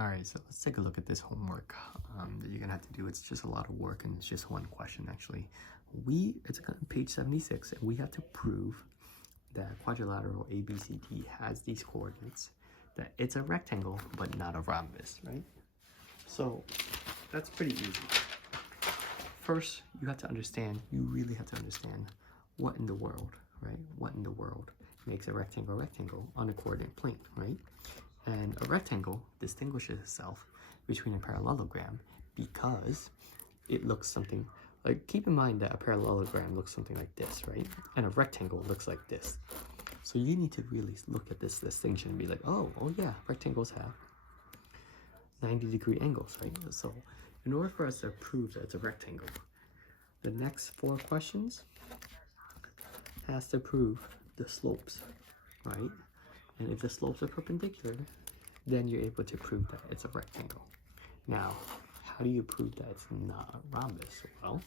Alright, so let's take a look at this homework that you're gonna have to do. It's just a lot of work and it's just one question actually. It's on page 76 and we have to prove that quadrilateral ABCD has these coordinates, that it's a rectangle but not a rhombus, right? So that's pretty easy. First, you really have to understand what in the world, right? What in the world makes a rectangle on a coordinate plane, right? And a rectangle distinguishes itself between a parallelogram because it looks something like, keep in mind that a parallelogram looks something like this, right? And a rectangle looks like this. So you need to really look at this distinction and be like, oh yeah, rectangles have 90-degree angles, right? So in order for us to prove that it's a rectangle, the next 4 questions has to prove the slopes, right? And if the slopes are perpendicular, then you're able to prove that it's a rectangle. Now, how do you prove that it's not a rhombus? Well,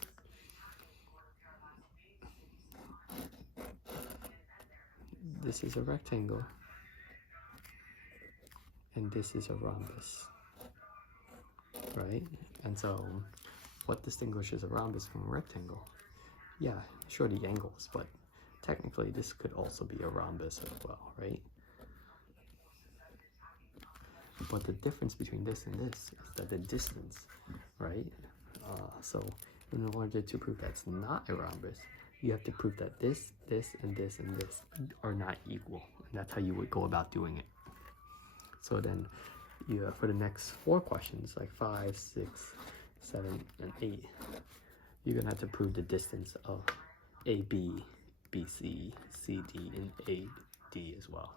this is a rectangle, and this is a rhombus, right? And so, what distinguishes a rhombus from a rectangle? Yeah, sure, the angles, but technically this could also be a rhombus as well, right? But the difference between this and this is that the distance, right? So in order to prove that's not a rhombus, you have to prove that this, and this, and this are not equal. And that's how you would go about doing it. So then, for the next 4 questions, like 5, 6, 7, and 8, you're gonna have to prove the distance of AB, BC, CD, and AD as well.